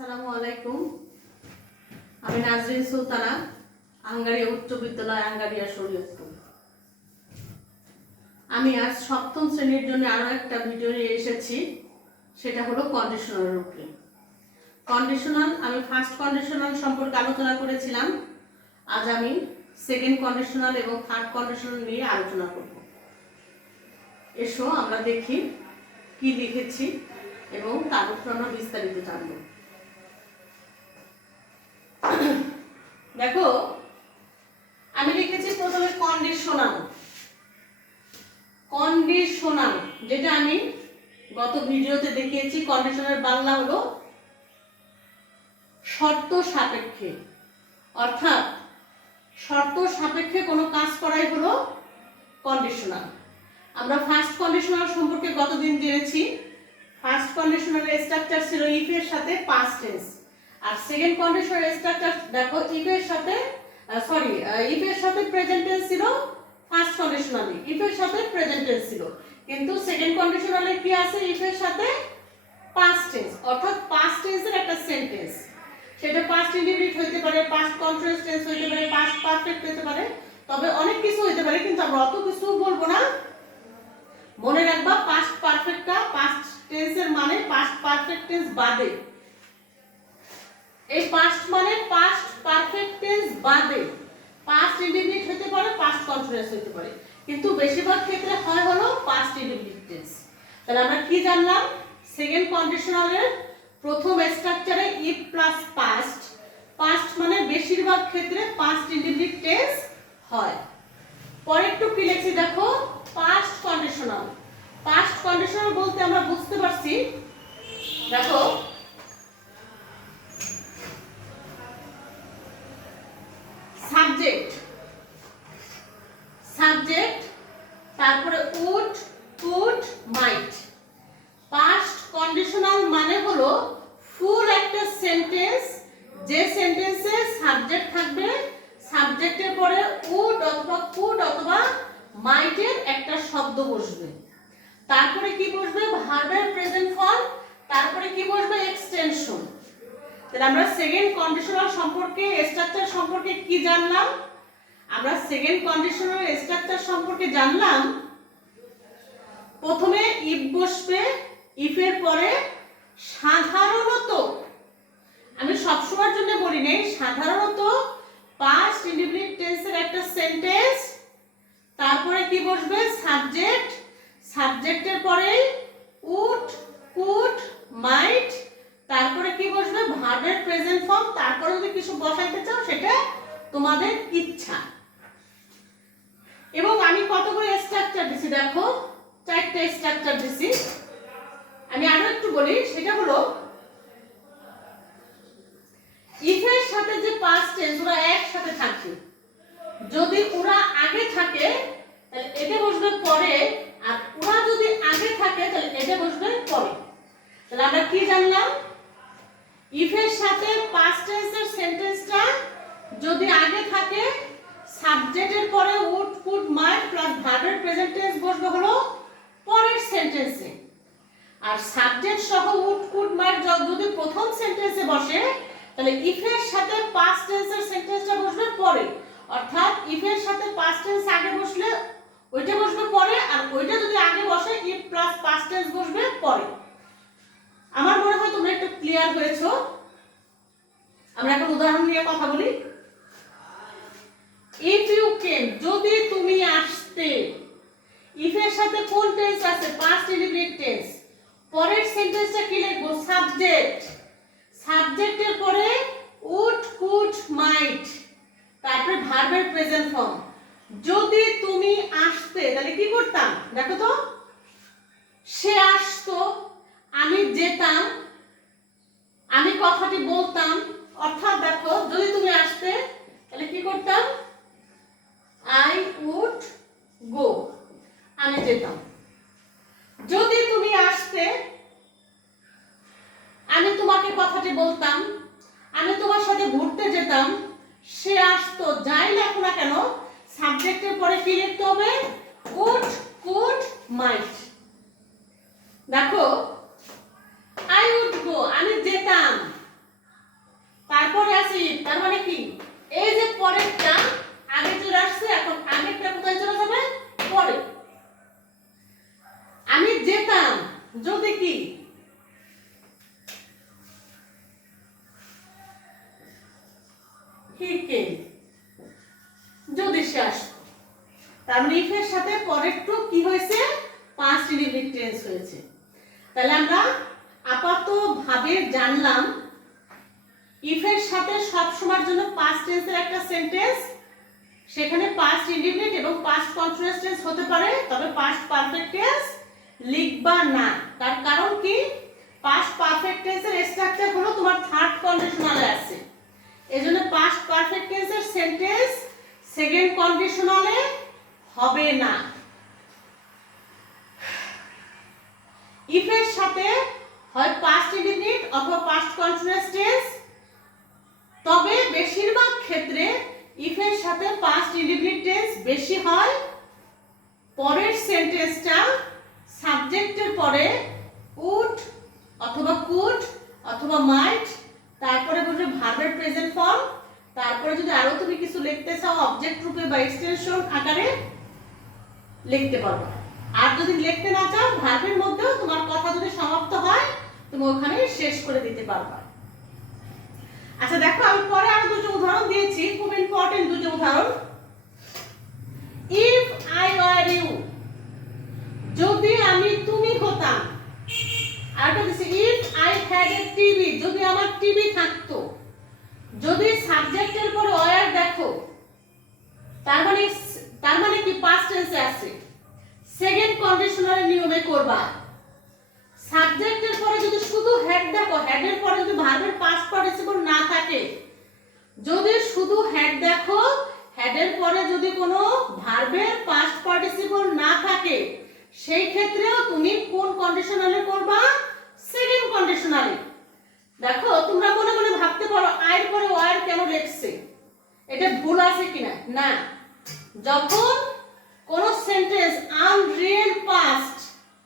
আসসালামু আলাইকুম। আমি নাজরিন সুলতানা, আঙ্গারিয়া উচ্চ বিদ্যালয়, আঙ্গারিয়া শরীয়তপুর। আমি আজ সপ্তম শ্রেণীর জন্য আরো একটা ভিডিও নিয়ে এসেছি, সেটা হলো কন্ডিশনালের উপরে। কন্ডিশনাল, আমি ফার্স্ট কন্ডিশনাল সম্পর্কে আলোচনা করেছিলাম। আজ আমি সেকেন্ড কন্ডিশনাল এবং থার্ড কন্ডিশনাল নিয়ে আলোচনা করব। এসো আমরা দেখি কি লিখেছি এবং তার উপর আমরা বিস্তারিত জানব। দেখো, আমি লিখেছি প্রথমে কন্ডিশনাল। কন্ডিশনাল যেটা আমি গত ভিডিওতে দেখিয়েছি, কন্ডিশনালের বাংলা হলো শর্ত সাপেক্ষে, অর্থাৎ শর্ত সাপেক্ষে কোনো কাজ করাই হলো কন্ডিশনাল। আমরা ফার্স্ট কন্ডিশনাল সম্পর্কে গতদিন জেনেছি। ফার্স্ট কন্ডিশনালের স্ট্রাকচার ছিল ইফ এর সাথে পাস্ট টেন্স, আর সেকেন্ড কন্ডিশনাল স্ট্রাকচার দেখো ইফ এর সাথে প্রেজেন্ট টেন্স ছিল। ফার্স্ট কন্ডিশনালে ইফ এর সাথে প্রেজেন্ট টেন্স ছিল, কিন্তু সেকেন্ড কন্ডিশনালে কি আছে? ইফ এর সাথে পাস্ট টেন্স, অর্থাৎ পাস্ট টেন্সের একটা সেন্টেন্স। সেটা পাস্ট ইনডিফিনিট হইতে পারে, পাস্ট কন্টিনিউয়াস টেন্স হইতে পারে, পাস্ট পারফেক্ট হইতে পারে, তবে অনেক কিছু হইতে পারে, কিন্তু আমরা অত কিছু বলবো না। মনে রাখবা, পাস্ট পারফেক্টটা পাস্ট টেন্সের মানে পাস্ট পারফেক্ট টেন্স বাদে। এই পাস্ট মানে পাস্ট পারফেক্ট টেন্স বাদে পাস্ট ইনডিফিনিট হতে পারে, পাস্ট কন্টিনিউয়াস হতে পারে, কিন্তু বেশিরভাগ ক্ষেত্রে হয় হলো পাস্ট ইনডিফিনিট টেন্স। তাহলে আমরা কি জানলাম? সেকেন্ড কন্ডিশনালের প্রথম স্ট্রাকচারে ইফ প্লাস পাস্ট, পাস্ট মানে বেশিরভাগ ক্ষেত্রে পাস্ট ইনডিফিনিট টেন্স হয়। পরে একটু কি লিখছি দেখো, পাস্ট কন্ডিশনাল। পাস্ট কন্ডিশনাল বলতে আমরা বুঝতে পারছি, দেখো সাবজেক্ট, তারপরে would, could, might. Past conditional মানে হলো ফুল একটা সেন্টেন্স, যে সেন্টেন্সে সাবজেক্ট থাকবে, সাবজেক্টের পরে উড অথবা কুড অথবা মাইটের একটা শব্দ বসবে, তারপরে কি বসবে? ভার্বের প্রেজেন্ট ফর্ম, তারপরে কি বসবে? এক্সটেনশন। তাহলে আমরা সেকেন্ড কন্ডিশনাল সম্পর্কে, স্ট্রাকচার সম্পর্কে কি জানলাম? আমরা সেকেন্ড কন্ডিশনাল স্ট্রাকচার সম্পর্কে জানলাম, প্রথমে ইফ বসবে, ইফের পরে সাধারণত, আমি সবসময়ের জন্য বলি নেই, সাধারণত পাস্ট ইনডিফিনিট টেন্সের একটা সেন্টেন্স, তারপরে কি বসবে? সাবজেক্ট, সাবজেক্টের পরে উড, কুড, মাইট, তারপরে কি বসবে? ভার্বের প্রেজেন্ট ফর্ম, তারপরে যদি কিছু বসাইতে চাও সেটা তোমাদের ইচ্ছা। এবং আমি কতগুলো স্ট্রাকচার দিছি দেখো, 4টা স্ট্রাকচার দিছি। আমি আরো একটু বলি, সেটা হলো ইফ এর সাথে যে পাস্ট টেন্স ওরা একসাথে থাকে, যদি ওরা আগে থাকে তাহলে এটা বসবে পরে, আর ওরা যদি আগে থাকে তাহলে এটা বসবে পরে। তাহলে আমরা কি জানলাম? ইফ এর সাথে পাস্ট টেন্সের সেন্টেন্সটা যদি আগে থাকে, সাবজেক্টের পরে উড, কুড, মাইট প্লাস ভার্বের প্রেজেন্ট টেন্স বসবে হলো পরের সেন্টেন্সে, আর সাবজেক্ট সহ উড, কুড, মাইট যদি প্রথম সেন্টেন্সে বসে তাহলে ইফ এর সাথে পাস্ট টেন্সের সেন্টেন্সটা বসবে পরে, অর্থাৎ ইফ এর সাথে পাস্ট টেন্স আগে বসলে ওইটা বসবে পরে, আর ওইটা যদি আগে বসে ইফ প্লাস পাস্ট টেন্স বসবে পরে। আমার মনে হয় তোমরা একটু ক্লিয়ার হয়েছো। আমরা এখন উদাহরণ নিয়ে কথা বলি। ইফ ইউ কেম, যদি তুমি আসতে, ইফ এর সাথে কোন টেন্স আছে? Past indefinite tense. পরের সেন্টেন্সটা কি লিখব? সাবজেক্ট, সাবজেক্টের পরে উড, কুড, মাইট, তারপরে ভার্বের প্রেজেন্ট ফর্ম। যদি তুমি আসতে তাহলে কি করতাম? দেখো তো, সে আসতো, আমি যেতাম, আমি কথাটি বলতাম, অর্থাৎ দেখো যদি তুমি আসতে তাহলে কি করতাম? আই উড গো, আমি যেতাম। যদি তুমি আসতে, আমি তোমাকে কথাটি বলতাম, আমি তোমার সাথে ঘুরতে যেতাম, সে আসতো, যাই লেখো না কেন সাবজেক্টের পরে কি লিখতে হবে? উড, কুড, মাইট। দেখো, আই উড গো, আমি যেতাম, হি কেম, যদি সে আসতো। তার মানে ইফ এর সাথে পরের টু কি হয়েছে, পাস্ট ইনডিফিনিট টেন্স হয়েছে। তাহলে আমরা আপাতত ভাবে জানলাম ইফ এর সাথে সব সময়ের জন্য পাস্ট টেন্সের একটা সেন্টেন্স, সেখানে পাস্ট ইনডিফিনিট এবং পাস্ট কন্টিনিউয়াস টেন্স হতে পারে, তবে পাস্ট পারফেক্ট টেন্স লিখবা না। তার কারণ কি, পাস্ট পারফেক্ট টেন্সের স্ট্রাকচার হলো তোমার থার্ড কন্ডিশনালে আছে, এজন্য পাস্ট পারফেক্ট টেন্সের সেন্টেন্স সেকেন্ড কন্ডিশনালে হবে না। ইফ এর সাথে হয় পাস্ট ইনডিফিনিট অথবা পাস্ট কন্টিনিউয়াস টেন্স, তবে বেশিরভাগ ক্ষেত্রে ইফ এর সাথে পাস্ট ইনডিফিনিট টেন্স বেশি হয়। পরের সেন্টেন্সটা সাবজেক্টের পরে উড অথবা কুড অথবা মাইট, তারপরে বলবে ভার্বের প্রেজেন্ট ফর্ম, তারপরে যদি আরো তুমি কিছু লিখতে চাও অবজেক্ট রূপে বা এক্সটেনশন আকারে লিখতে পারবে। আর যদি লিখতে না চাও ভার্বের মধ্যেও তোমার কথা যদি সমাপ্ত হয় তুমি ওখানে শেষ করে দিতে পারবে। আচ্ছা দেখো, আমি পরে আরো দুটো উদাহরণ দিয়েছি, খুব ইম্পর্টেন্ট দুটো উদাহরণ। ইফ আই ওয়ার ইউ, যদি আমি তুমি হতাম। আরেকটা দিছি if I had a TV, যদি আমার টিভি থাকতো। যদি সাবজেক্টের পরে ওয়্যার দেখো, তার মানে কি পাস্ট টেন্সে আছে, সেকেন্ড কন্ডিশনাল নিয়মে করবা। সাবজেক্টের পরে যদি শুধু হেড দেখো, হেডের পরে যদি ভার্বের পাস্ট পার্টিসিপল না থাকে, যদি শুধু হেড দেখো, হেডের পরে যদি কোনো ভার্বের পাস্ট পার্টিসিপল না থাকে, সেই ক্ষেত্রেও তুমি কোন কন্ডিশনালে করবা, সেকেন্ড কন্ডিশনালে। দেখো তোমরা মনে মনে ভাবতে পারো আয়ের পরে ওয়ার কেন লিখছে, এটা ভুল আছে কিনা। না, যখন কোন সেন্টেন্স আনরিয়েল পাস্ট,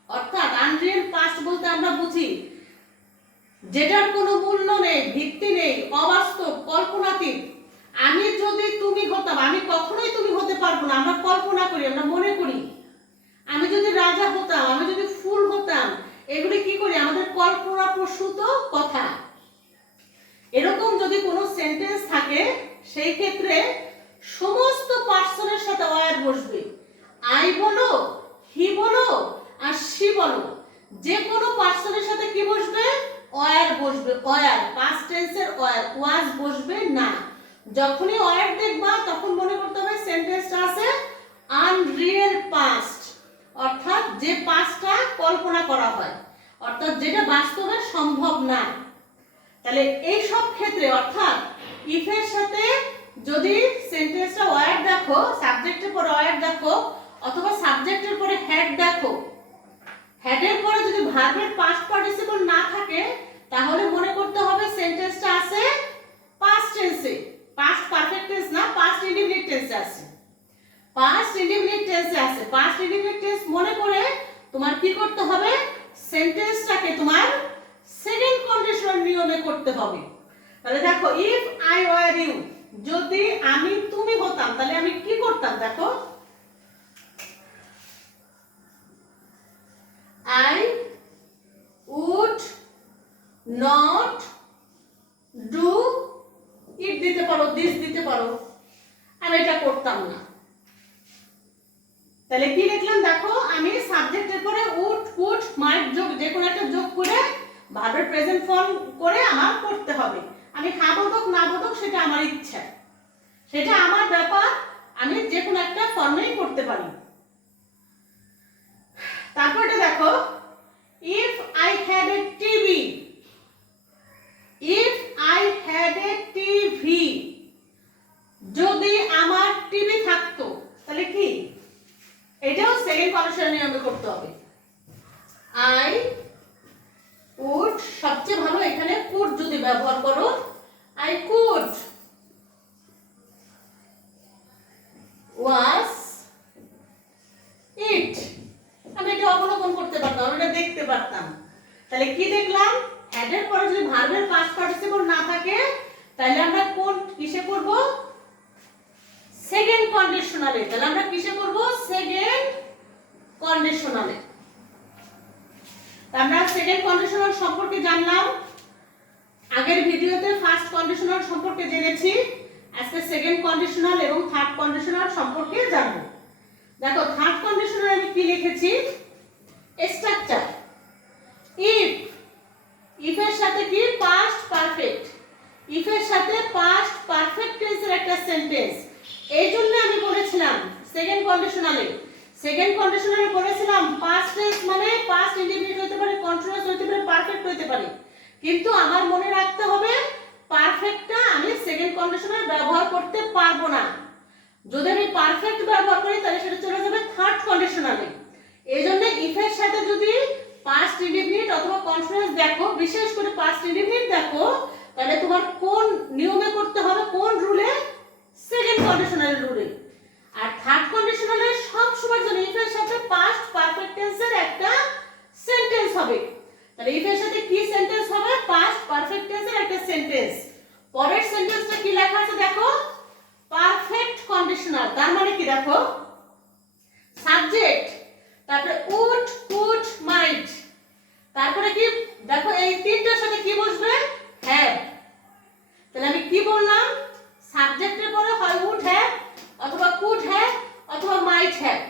অর্থাৎ আনরিয়েল পাস্ট বলতে আমরা বুঝি যেটার কোনো মূল্য নেই, ভিত্তি নেই, অবাস্তব, কল্পনাতীত। আমি যদি তুমি হতাম, আমি কখনোই তুমি হতে পারবো না, আমরা কল্পনা করি, আমরা মনে করি। আমি যদি রাজা হতাম, আমি যদি ফুল হতাম, এগুলি কি করি, আমাদের কল্পনা প্রসূত কথা। এরকম যদি কোনো সেন্টেন্স থাকে, সেই ক্ষেত্রে সমস্ত পার্সনের সাথে ওয়্যার বসবে। আই বলো, হি বলো আর শি বলো, যে কোনো পার্সনের সাথে কি বসবে, ওয়্যার বসবে। ওয়্যার পাস্ট টেন্সের ওয়্যার, ওয়াজ বসবে না। যখনই ওয়্যার দেখবা তখন মনে করতে হবে সেন্টেন্সটা আছে আনরিয়েল পাস্ট, অর্থাৎ যে পাস্টটা কল্পনা করা হয়, অর্থাৎ যেটা বাস্তবে সম্ভব না। তাহলে এই সব ক্ষেত্রে, অর্থাৎ ইফ এর সাথে যদি সেন্টেন্সটা ওয়্যার দেখো, সাবজেক্টের পরে ওয়্যার দেখো অথবা সাবজেক্টের পরে হেড দেখো, হেডের পরে যদি ভার্বের পাস্ট পার্টিসিপল না থাকে, তাহলে মনে করতে হবে সেন্টেন্সটা আছে পাস্ট টেন্সে, পাস্ট পারফেক্ট টেন্স না, পাস্ট ইনডিফিনিট টেন্সে আছে, পাস্ট ইনডিফিনিট টেন্সে আছে। পাস্ট ইনডিফিনিট টেন্স মনে করে তোমার কি করতে হবে, সেন্টেন্সটাকে তোমার সেকেন্ড কন্ডিশনাল নিয়মে করতে হবে। তাহলে দেখো ইফ আই ওয়ার ইউ, যদি আমি তুমি হতাম, তাহলে আমি কি করতাম, দেখো I would not do it দিতে পারো, this দিতে পারো, আমি এটা করতাম না। তাহলে কি লিখলাম, দেখো আমি সাবজেক্টের পরে উড, কুড, মাইট যোগ, যে কোনো একটা যোগ করে ভার্বের প্রেজেন্ট ফর্ম করে আমার করতে হবে। আমি হ্যাঁ বোধক না বোধক সেটা আমার ইচ্ছা, সেটা আমার ব্যাপার, আমি যে কোনো একটা ফর্মেই করতে পারি। তারপরটা দেখো if I had a TV, if I had a TV, যদি আমার টিভি থাকতো, তাহলে কি, এটাও সেকেন্ড কন্ডিশনাল নিয়মে করতে হবে। I would, সবচেয়ে ভালো এখানে could যদি ব্যবহার করো, I could was it, আমি এটা অবলোকন করতে পারতাম, এটা দেখতে পারতাম। তাহলে কি দেখলাম, হেডের পরে যদি ভার্বের পাস্ট পার্টিসিপল না থাকে, তাহলে আমরা কোন কিসে করব, সেকেন্ড কন্ডিশনালে। তাহলে আমরা কিসে করব, সেকেন্ড কন্ডিশনালে। আমরা সেকেন্ড কন্ডিশনাল সম্পর্কে জানলাম, আগের ভিডিওতে ফার্স্ট কন্ডিশনাল সম্পর্কে জেনেছি। আজকে সেকেন্ড কন্ডিশনাল এবং থার্ড কন্ডিশনাল সম্পর্কে জানবো। দেখো থার্ড কন্ডিশনাল আমি কি লিখেছি, স্ট্রাকচার ইফ, ইফ এর সাথে কি পাস্ট পারফেক্ট, ইফ এর সাথে পাস্ট পারফেক্ট টেন্সের একটা সেন্টেন্স। এই জন্য আমি বলেছিলাম সেকেন্ড কন্ডিশনালে বলেছিলাম পাস্ট টেন্স মানে পাস্ট ইনডিফিনিট হতে পারে, কন্টিনিউয়াস হতে পারে, পারফেক্ট হতে পারে, কিন্তু আমার মনে রাখতে হবে পারফেক্টটা আমি সেকেন্ড কন্ডিশনালে ব্যবহার করতে পারবো না। যদি আমি পারফেক্ট ব্যবহার করি তাহলে সেটা চলে যাবে থার্ড কন্ডিশনালে। এইজন্য ইফ এর সাথে যদি পাস্ট ইনডিফিনিট অথবা কন্টিনিউয়াস দেখো, বিশেষ করে পাস্ট ইনডিফিনিট দেখো, তাহলে তোমার কোন নিয়মে করতে হবে, কোন রুলে, সেকেন্ড কন্ডিশনাল রুলে। আর থার্ড কন্ডিশনালে সব সময় জন্য ইফ এর সাথে পাস্ট পারফেক্ট টেন্সের একটা সেন্টেন্স হবে। তাহলে ইফ এর সাথে কি সেন্টেন্স হবে, পাস্ট পারফেক্ট টেন্সের একটা সেন্টেন্স। পরের সেন্টেন্সটা কি লেখা আছে দেখো, পারফেক্ট কন্ডিশনাল, তার মানে কি দেখো সাবজেক্ট, তারপরে উড কুড মাইট, তারপরে কি দেখো এই তিনটার সাথে কি বসবে, হ্যাভ। তাহলে আমি কি বললাম, সাবজেক্টের পরে হয় উড হ্যাভ অথবা কুড হ্যাভ অথবা মাইট হ্যাভ,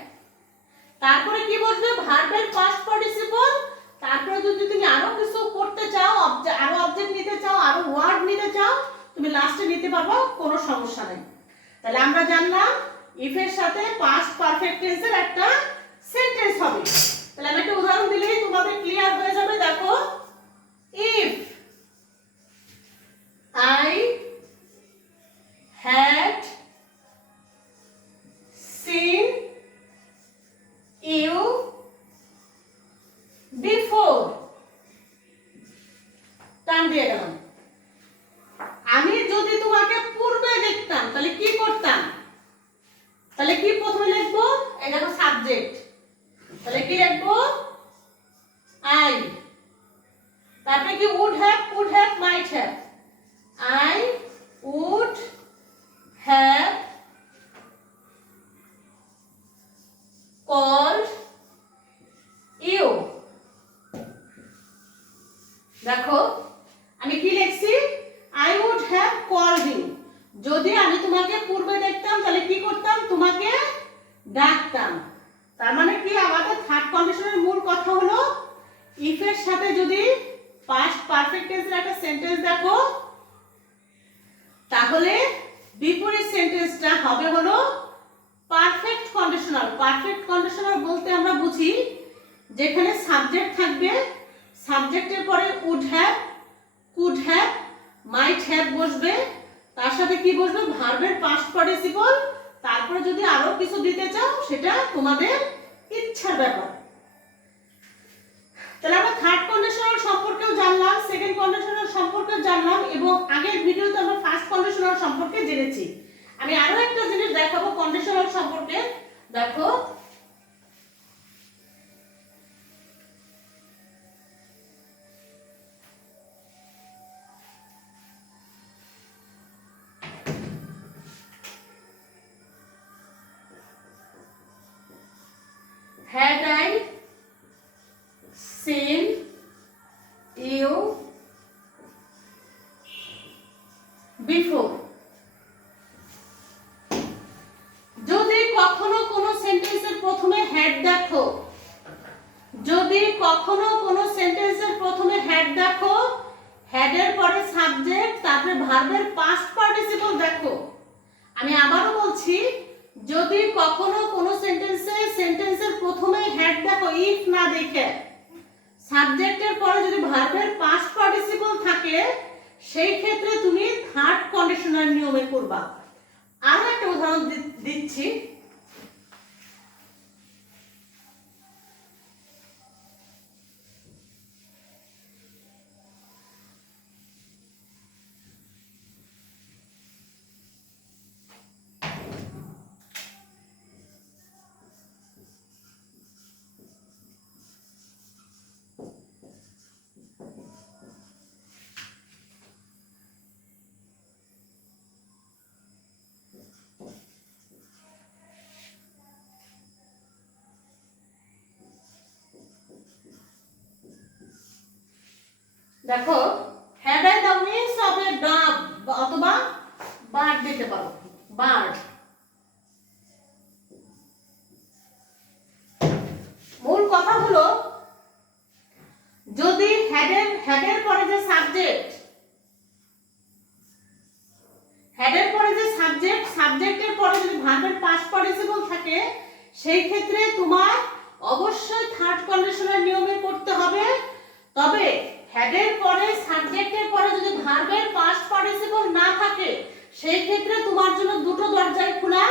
তারপরে কি বসবে ভার্বের পাস্ট পার্টিসিপল, তারপরে যদি তুমি আরো কিছু করতে চাও, আরো অবজেক্ট নিতে চাও, আরো ওয়ার্ড নিতে চাও, তুমি লাস্টে নিতে পারবে, কোনো সমস্যা নেই। তাহলে আমরা জানলাম ইফ এর সাথে পাস্ট পারফেক্ট টেন্সের একটা সেন্টেন্স হবে। তাহলে আমি একটা উদাহরণ দিলেই তোমাদের ক্লিয়ার হয়ে যাবে। দেখো if I had seen you before, টান দিয়ে গেলাম। আমি যদি তোমাকে পূর্বে দেখতাম তাহলে কি করতাম, তাহলে কি প্রথমে লিখবো, এই দেখো সাবজেক্ট, তাহলে কি লিখবো I, তারপরে কি would have, could have, might have, I would have called you, দেখো আমি কি লিখছি, I would have called you, যদি আমি তোমাকে পূর্বে দেখতাম তাহলে কি করতাম, তোমাকে ডাকতাম। তার মানে কি আমাদের থার্ড কন্ডিশনের মূল কথা হলো ইফ এর সাথে যদি পাস্ট পারফেক্ট টেন্সের একটা সেন্টেন্স দেখো, তাহলে বিপরীত সেন্টেন্সটা হবে হলো পারফেক্ট কন্ডিশনাল। পারফেক্ট কন্ডিশনাল বলতে আমরা বুঝি যেখানে সাবজেক্ট থাকবে, সাবজেক্টের পরে would have, could have, might have বসবে, তার সাথে কি বসবে ভার্বের পাস্ট পার্টিসিপল, তারপরে যদি আরো কিছু দিতে চাও সেটা তোমাদের ইচ্ছার ব্যাপার। তাহলে আমরা থার্ড কন্ডিশনাল সম্পর্কেও জানলাম, সেকেন্ড কন্ডিশনাল সম্পর্কেও জানলাম, এবং আগের ভিডিওতে আমরা ফার্স্ট কন্ডিশনাল সম্পর্কে জেনেছি। আমি আরো একটা জিনিস দেখাবো কন্ডিশনাল সম্পর্কে। দেখো had I seen you before, যদি কখনো কোনো সেন্টেন্সের প্রথমে হ্যাড দেখো, যদি কখনো কোনো সেন্টেন্সের প্রথমে হ্যাড দেখো, হ্যাডের পরে সাবজেক্ট, তারপরে ভার্বের পাস্ট পার্টিসিপল দেখো। আমি আবারও বলছি, যদি কখনো কোনো সেন্টেন্সের প্রথমে হ্যাড দেখো, ইফ না দেখে সাবজেক্টের পরে যদি ভার্বের পাস্ট পার্টিসিপল থাকে, সেই ক্ষেত্রে তুমি থার্ড কন্ডিশনাল নিয়মে করবা। আরো একটা উদাহরণ দিচ্ছি। দেখো had I the wings of a dove অথবা bird, ভার্ব দিতে পারো, বার্ড। মূল কথা হলো যদি হেডের পরে যে সাবজেক্ট, হেডের পরে যে সাবজেক্টের পরে যদি ভার্বের পাস্ট পার্টিসিপল থাকে, সেই ক্ষেত্রে তোমার অবশ্যই থার্ড কন্ডিশনাল নিয়মে করতে হবে। তবে হেডের পরে সাবজেক্টের পরে যদি ভার্বের পাস্ট পার্টিসিপল না থাকে, সেই ক্ষেত্রে তোমার জন্য দুটো দরজাই খোলা।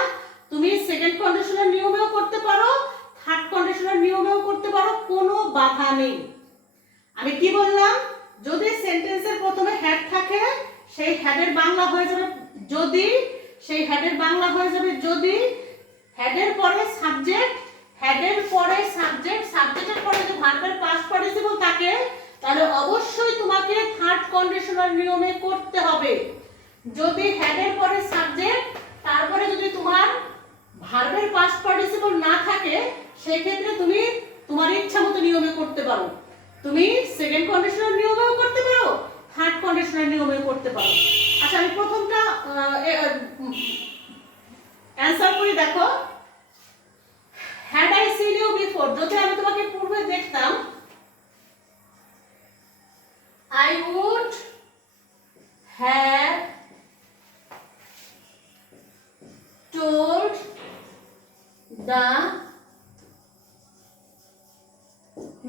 তুমি সেকেন্ড কন্ডিশনাল নিয়মেও করতে পারো, থার্ড কন্ডিশনাল নিয়মেও করতে পারো, কোনো বাধা নেই। আমি কি বললাম, যদি সেন্টেন্সের প্রথমে হেড থাকে, সেই হেডের বাংলা হয়ে যাবে যদি, সেই হেডের বাংলা হয়ে যাবে যদি, হেডের পরে সাবজেক্ট, হেডের পরে সাবজেক্ট, সাবজেক্টের পরে যদি ভার্বের পাস্ট পার্টিসিপল থাকে, তাহলে অবশ্যই তোমাকে থার্ড কন্ডিশনাল নিয়মে করতে হবে। যদি হেডের পরে সাবজেক্ট, তারপরে যদি তোমার ভার্বের পাস্ট পার্টিসিপল না থাকে, সেই ক্ষেত্রে তুমি তোমার ইচ্ছা মতো নিয়মে করতে পারো। তুমি সেকেন্ড কন্ডিশনাল নিয়মেও করতে পারো, থার্ড কন্ডিশনাল নিয়মেও করতে পারো। আচ্ছা, আমি প্রথমটা অ্যানসার করি। দেখো, had I seen you before, যদি আমি তোমাকে পূর্বে দেখতাম, I would have told the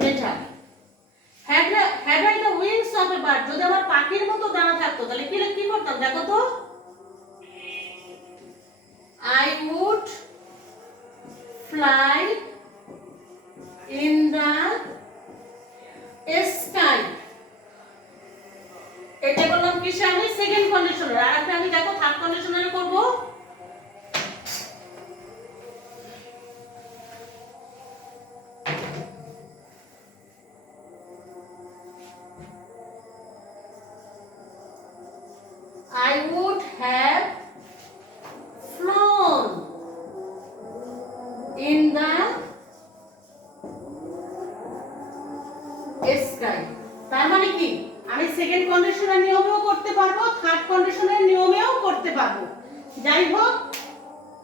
matter. Had I the wings of a bird, যদি আমার পাখির মতো ডানা থাকতো, তাহলে কি করতাম দেখো তো, I would fly in the sky. এটা বললাম কিসে, আমি সেকেন্ড কন্ডিশনাল। আর একটা আমি দেখো থার্ড কন্ডিশনালে করব। I would have flown in the sky. তার মানে কি, আমি সেকেন্ড কন্ডিশনাল নিয়মেও করতে পারবো, থার্ড কন্ডিশনাল নিয়মেও করতে পারবো। যাই হোক,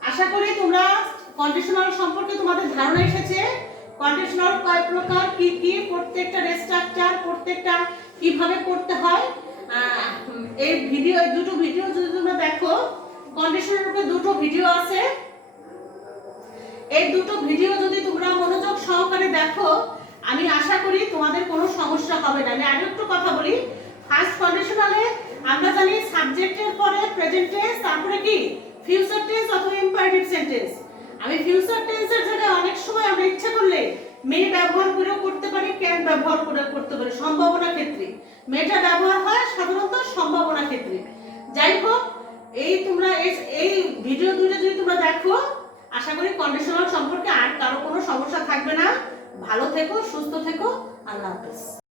আশা করি তোমরা কন্ডিশনাল সম্পর্কে তোমাদের ধারণা এসেছে। কন্ডিশনাল কয় প্রকার, কি কি, প্রত্যেকটা স্ট্রাকচার, প্রত্যেকটা কিভাবে করতে হয়। এই দুটো ভিডিও যদি তোমরা দেখো, কন্ডিশনাল উপরে দুটো ভিডিও আছে, এই দুটো ভিডিও যদি তোমরা মনোযোগ সহকারে দেখো, আমি আশা করি তোমাদের কোনো সমস্যা হবে না। আমি আরেকটু কথা বলি, ফার্স্ট কন্ডিশনালে আমরা জানি সাবজেক্টের পরে প্রেজেন্ট টেন্স, তারপরে কি ফিউচার টেন্স অথবা ইম্পারেটিভ সেন্টেন্স। আমি ফিউচার টেন্সের জায়গায় অনেক সময় আমরা ইচ্ছা করলে মে ব্যবহার করেও করতে পারি, ক্যান ব্যবহার করেও করতে পারি, সম্ভাবনা ক্ষেত্রে। মেটা ব্যবহার হয় সাধারণত সম্ভাবনা ক্ষেত্রে। যাই হোক, তোমরা এই ভিডিও দুটো যদি তোমরা দেখো, আশা করি কন্ডিশনাল সম্পর্কে আর কারো কোনো সমস্যা থাকবে না। ভালো থেকো, সুস্থ থেকো, আল্লাহ হাফেজ।